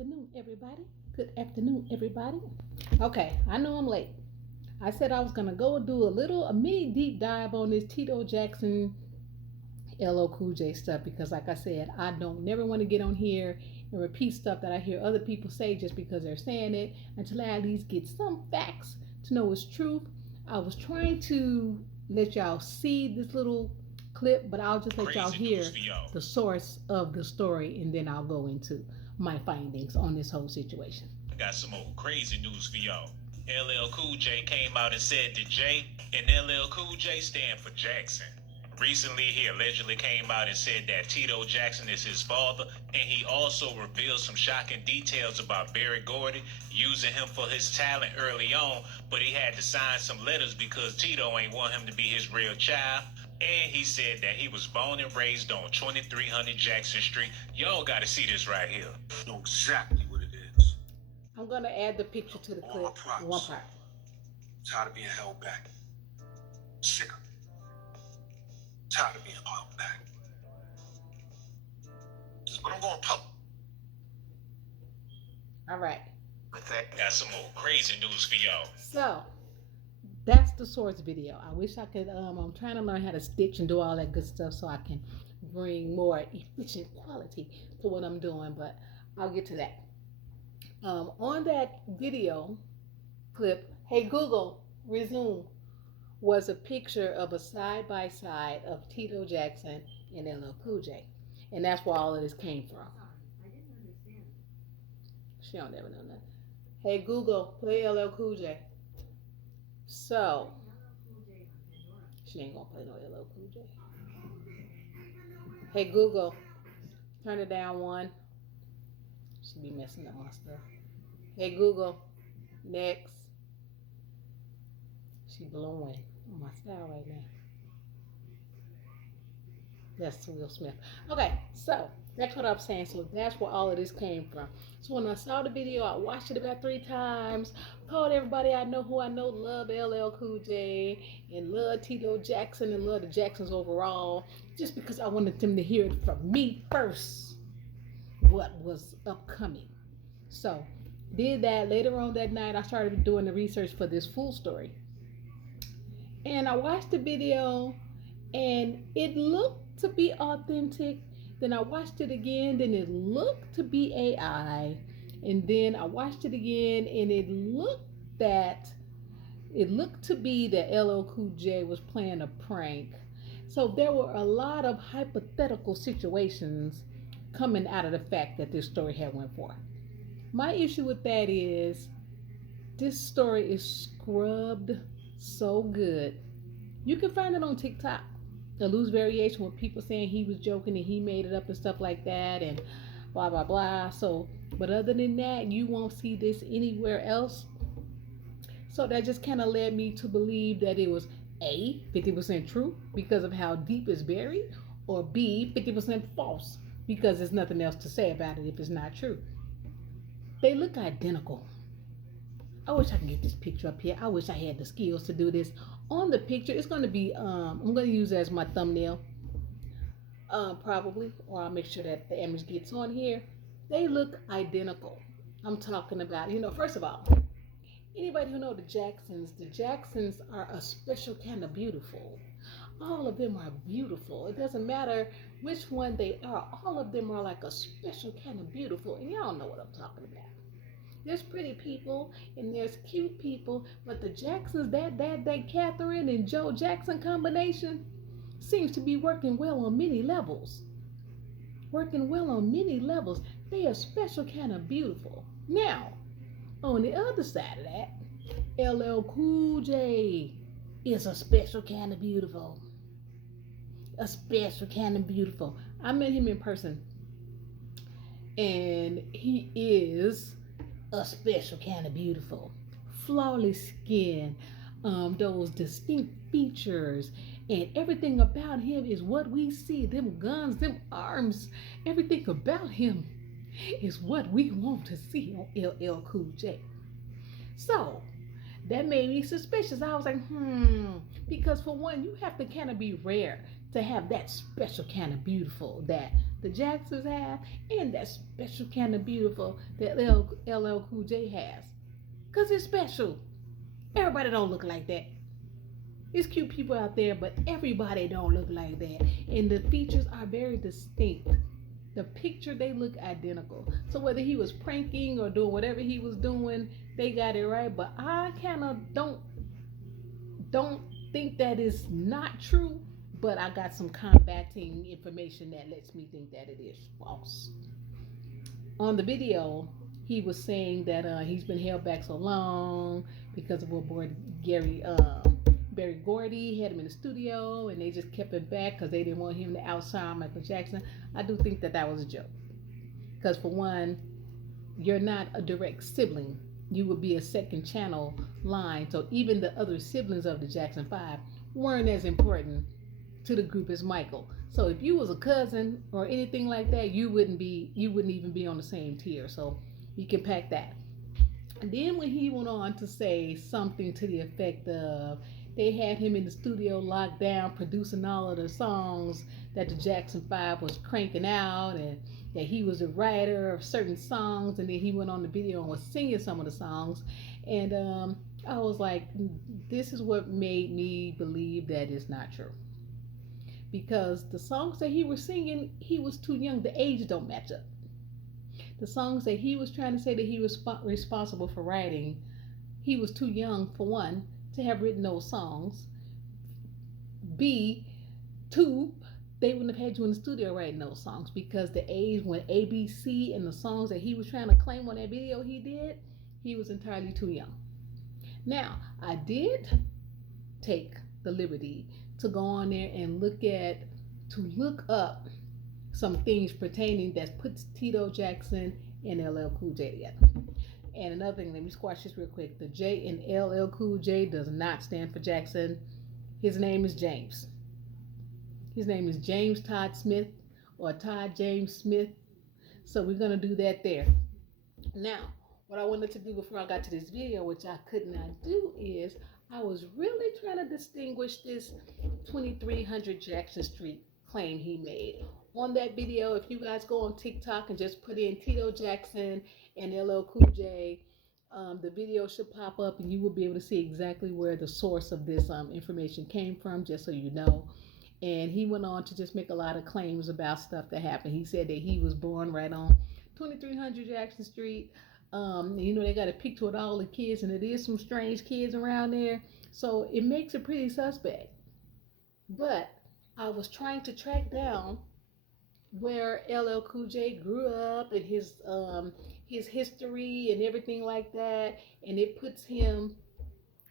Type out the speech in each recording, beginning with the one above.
afternoon, everybody. Good afternoon, everybody. Okay, I know I'm late. I said I was gonna go do a mini deep dive on this Tito Jackson LL Cool J stuff because, like I said, I don't never want to get on here and repeat stuff that I hear other people say just because they're saying it until I at least get some facts to know it's truth. I was trying to let y'all see this little clip, but I'll just let y'all hear the source of the story and then I'll go into my findings on this whole situation. I got some old crazy news for y'all. LL Cool J came out and said that J and LL Cool J stand for Jackson. Recently, he allegedly came out and said that Tito Jackson is his father, and he also revealed some shocking details about Berry Gordy using him for his talent early on, but he had to sign some letters because Tito ain't want him to be his real child. And he said that he was born and raised on 2300 Jackson Street. Y'all gotta see this right here. Know exactly what it is. I'm gonna add the picture to the clip. One part. Tired of being held back. Sick of it. Tired of being held back. But I'm going public. All right. Got some more crazy news for y'all. So that's the source video. I wish I could. I'm trying to learn how to stitch and do all that good stuff so I can bring more efficient quality to what I'm doing. But I'll get to that. On that video clip, hey Google, resume, was a picture of a side by side of Tito Jackson and LL Cool J, and that's where all of this came from. I didn't understand. She don't ever know nothing. Hey Google, play LL Cool J. So she ain't gonna play no LL Cool J. Hey Google, turn it down one. She be messing up my stuff. Hey Google, next. She blowing on my style right now. That's Will Smith. Okay, so that's what I'm saying. So that's where all of this came from. So when I saw the video, I watched it about 3 times. Told everybody I know who I know love LL Cool J and love Tito Jackson and love the Jacksons overall, just because I wanted them to hear it from me first, what was upcoming. So did that. Later on that night, I started doing the research for this full story. And I watched the video and it looked to be authentic. Then I watched it again, then it looked to be AI. And then I watched it again and it looked to be that LL Cool J was playing a prank. So there were a lot of hypothetical situations coming out of the fact that this story had went forth. My issue with that is this story is scrubbed so good. You can find it on TikTok. A loose variation with people saying he was joking and he made it up and stuff like that and blah blah blah. So, but other than that, you won't see this anywhere else. So that just kind of led me to believe that it was A, 50% true because of how deep it's buried, or B, 50% false because there's nothing else to say about it if it's not true. They look identical. I wish I could get this picture up here. I wish I had the skills to do this. On the picture, it's going to be, I'm going to use it as my thumbnail, probably, or I'll make sure that the image gets on here. They look identical. I'm talking about, first of all, anybody who know the Jacksons are a special kind of beautiful. All of them are beautiful. It doesn't matter which one they are. All of them are like a special kind of beautiful. And y'all know what I'm talking about. There's pretty people and there's cute people, but the Jacksons, that Catherine and Joe Jackson combination seems to be working well on many levels. They are special kind of beautiful. Now, on the other side of that, LL Cool J is a special kind of beautiful. A special kind of beautiful. I met him in person, and he is a special kind of beautiful. Flawless skin, those distinct features, and everything about him is what we see. Them guns, them arms, everything about him is what we want to see on LL Cool J. So that made me suspicious. I was like, because for one, you have to kind of be rare to have that special kind of beautiful that the Jacksons have, and that special kind of beautiful that LL Cool J has. Cause it's special. Everybody don't look like that. It's cute people out there, but everybody don't look like that. And the features are very distinct. The picture, they look identical. So whether he was pranking or doing whatever he was doing, they got it right. But I kind of don't think that is not true. But I got some combating information that lets me think that it is false. On the video, he was saying that he's been held back so long because of what boy Gary Barry Gordy had him in the studio, and they just kept it back because they didn't want him to outshine Michael Jackson. I do think that that was a joke. Because for one, you're not a direct sibling. You would be a second channel line. So even the other siblings of the Jackson Five weren't as important to the group as Michael. So if you was a cousin or anything like that, you wouldn't even be on the same tier. So you can pack that. And then when he went on to say something to the effect of they had him in the studio locked down producing all of the songs that the Jackson 5 was cranking out, and that he was a writer of certain songs, and then he went on the video and was singing some of the songs. And I was like, this is what made me believe that it's not true. Because the songs that he was singing, he was too young. The age don't match up. The songs that he was trying to say that he was responsible for writing, he was too young, for one, to have written those songs. B, two, they wouldn't have had you in the studio writing those songs, because the age when ABC and the songs that he was trying to claim on that video he did, he was entirely too young. Now, I did take the liberty to go on there and look up some things pertaining that puts Tito Jackson and LL Cool J together. And another thing, let me squash this real quick. The J in LL Cool J does not stand for Jackson. His name is James. His name is James Todd Smith, or Todd James Smith. So we're going to do that there. Now, what I wanted to do before I got to this video, which I could not do, is I was really trying to distinguish this 2300 Jackson Street claim he made. On that video, if you guys go on TikTok and just put in Tito Jackson and LL Cool J, the video should pop up and you will be able to see exactly where the source of this information came from, just so you know. And he went on to just make a lot of claims about stuff that happened. He said that he was born right on 2300 Jackson Street. They got a picture with all the kids, and it is some strange kids around there. So it makes it pretty suspect. But I was trying to track down where LL Cool J grew up and his history and everything like that, and it puts him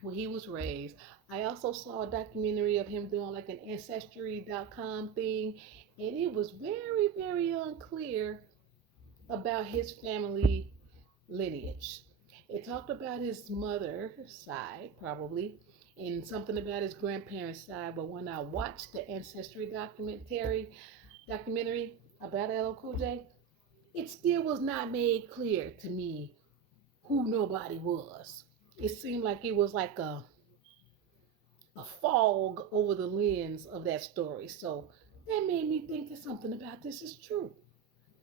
where he was raised. I also saw a documentary of him doing like an ancestry.com thing, and it was very, very unclear about his family lineage. It talked about his mother's side, probably, and something about his grandparents' side. But when I watched the ancestry documentary about LL Cool J, it still was not made clear to me who nobody was. It seemed like it was like a fog over the lens of that story. So that made me think that something about this is true.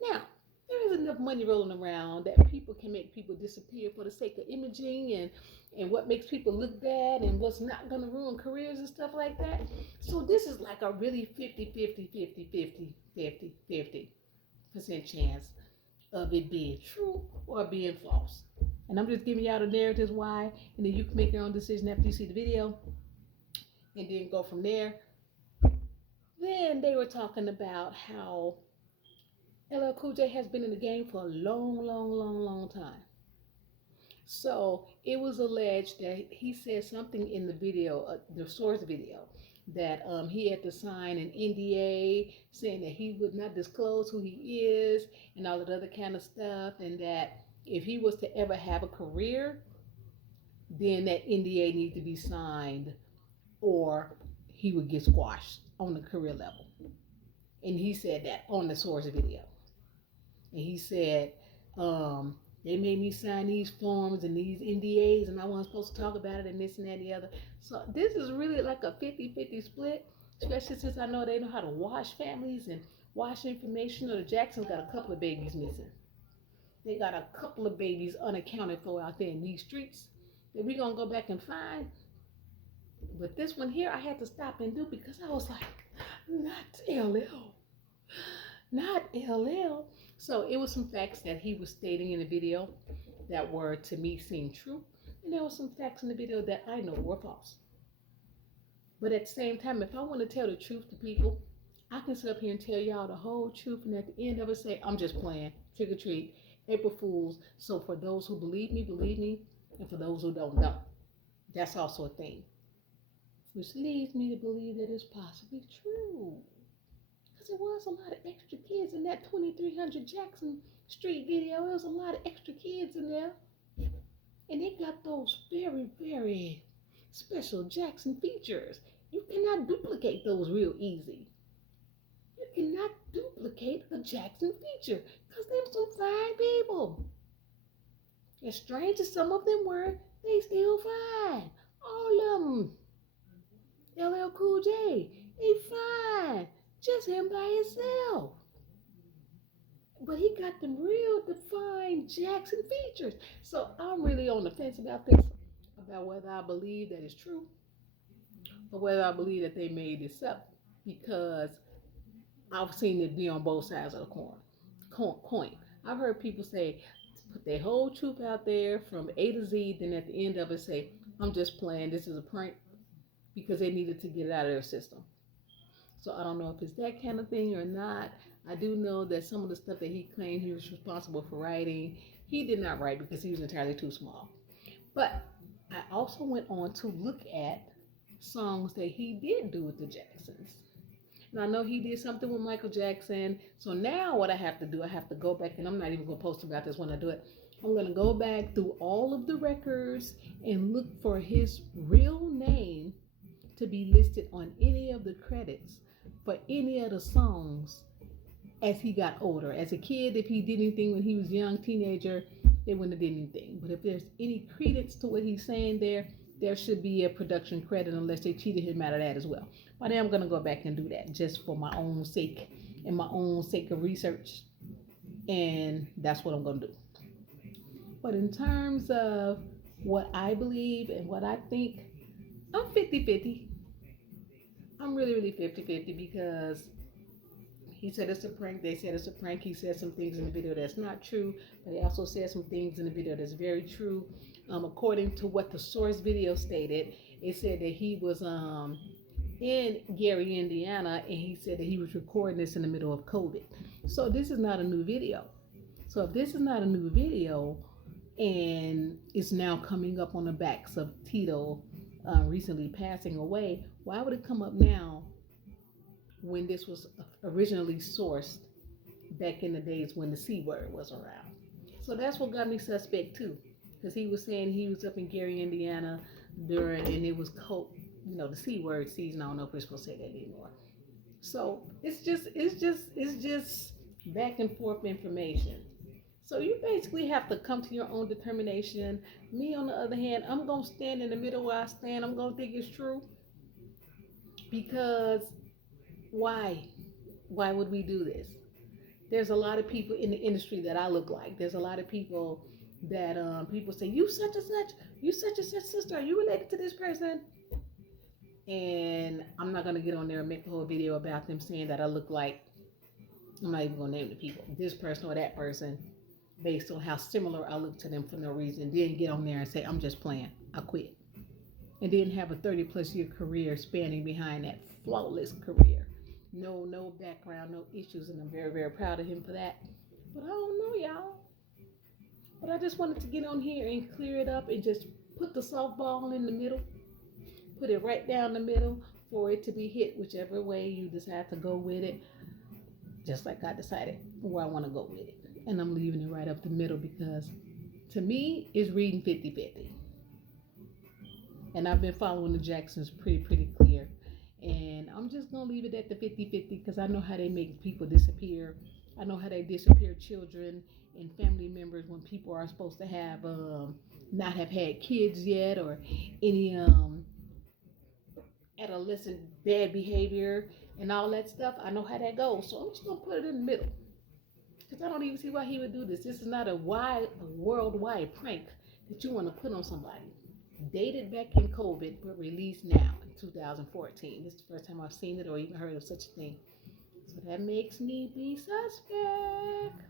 Now, there is enough money rolling around that people can make people disappear for the sake of imaging and what makes people look bad and what's not going to ruin careers and stuff like that. So this is like a really 50% chance of it being true or being false. And I'm just giving y'all the narratives why, and then you can make your own decision after you see the video and then go from there. Then they were talking about how LL Cool J has been in the game for a long time. So it was alleged that he said something in the video, the source video, that he had to sign an NDA saying that he would not disclose who he is and all that other kind of stuff, and that if he was to ever have a career, then that NDA needed to be signed or he would get squashed on the career level. And he said that on the source video. And he said, they made me sign these forms and these NDAs, and I wasn't supposed to talk about it, and this and that and the other. So this is really like a 50-50 split, especially since I know they know how to wash families and watch information, or the Jacksons got a couple of babies missing. They got a couple of babies unaccounted for out there in these streets that we gonna go back and find. But this one here, I had to stop and do because I was like, not LL, not LL. So it was some facts that he was stating in the video that were to me seem true, and there were some facts in the video that I know were false. But at the same time, if I want to tell the truth to people, I can sit up here and tell y'all the whole truth, and at the end of it say, I'm just playing, trick or treat, April Fools. So for those who believe me, and for those who don't. That's also a thing. Which leads me to believe that it's possibly true. Because there was a lot of extra kids in that 2300 Jackson Street video. There was a lot of extra kids in there. And they got those very, very special Jackson features. You cannot duplicate those real easy. You cannot duplicate a Jackson feature because they're some fine people. As strange as some of them were, they still fine. All of them. LL Cool J, he fine. Just him by himself. But he got them real defined Jackson features. So I'm really on the fence about this, about whether I believe that it's true or whether I believe that they made this up, because I've seen it be on both sides of the coin. I've heard people say, put their whole truth out there from A to Z, then at the end of it say, I'm just playing, this is a prank, because they needed to get it out of their system. So I don't know if it's that kind of thing or not. I do know that some of the stuff that he claimed he was responsible for writing, he did not write because he was entirely too small. But I also went on to look at songs that he did do with the Jacksons. And I know he did something with Michael Jackson. So now what I have to do, I have to go back, and I'm not even going to post about this when I do it. I'm going to go back through all of the records and look for his real name to be listed on any of the credits for any of the songs as he got older. As a kid, if he did anything when he was young, teenager, they wouldn't have did anything. But if there's any credence to what he's saying there should be a production credit unless they cheated him out of that as well. But I'm going to go back and do that just for my own sake and my own sake of research. And that's what I'm going to do. But in terms of what I believe and what I think, I'm 50-50. I'm really 50-50 because he said it's a prank. They said it's a prank. He said some things in the video that's not true, but he also said some things in the video that's very true. According to what the source video stated, it said that he was in Gary, Indiana, and he said that he was recording this in the middle of COVID. So this is not a new video. So if this is not a new video and it's now coming up on the backs of Tito recently passing away, why would it come up now when this was originally sourced back in the days when the C word was around? So that's what got me suspect too, because he was saying he was up in Gary, Indiana and it was cold, the C word season. I don't know if we're supposed to say that anymore. So it's just back and forth information. So you basically have to come to your own determination. Me, on the other hand, I'm going to stand in the middle where I stand. I'm going to think it's true. Because why? Why would we do this? There's a lot of people in the industry that I look like. There's a lot of people that people say, you such and such sister. Are you related to this person? And I'm not going to get on there and make a whole video about them saying that I look like, I'm not even going to name the people, this person or that person, based on how similar I look to them for no reason. Then get on there and say, I'm just playing, I quit. And then have a 30+ year career spanning behind that flawless career. No background, no issues, and I'm very proud of him for that. But I don't know, y'all. But I just wanted to get on here and clear it up and just put the softball in the middle. Put it right down the middle for it to be hit whichever way you decide to go with it. Just like I decided where I want to go with it. And I'm leaving it right up the middle because to me, it's reading 50-50. And I've been following the Jacksons pretty clear. And I'm just going to leave it at the 50-50 because I know how they make people disappear. I know how they disappear children and family members when people are supposed to have not have had kids yet, or any adolescent bad behavior. and all that stuff. I know how that goes, so I'm just gonna put it in the middle because I don't even see why he would do this. This is not a worldwide prank that you want to put on somebody. Dated back in COVID, but released now in 2014. This is the first time I've seen it or even heard of such a thing. So that makes me be suspect.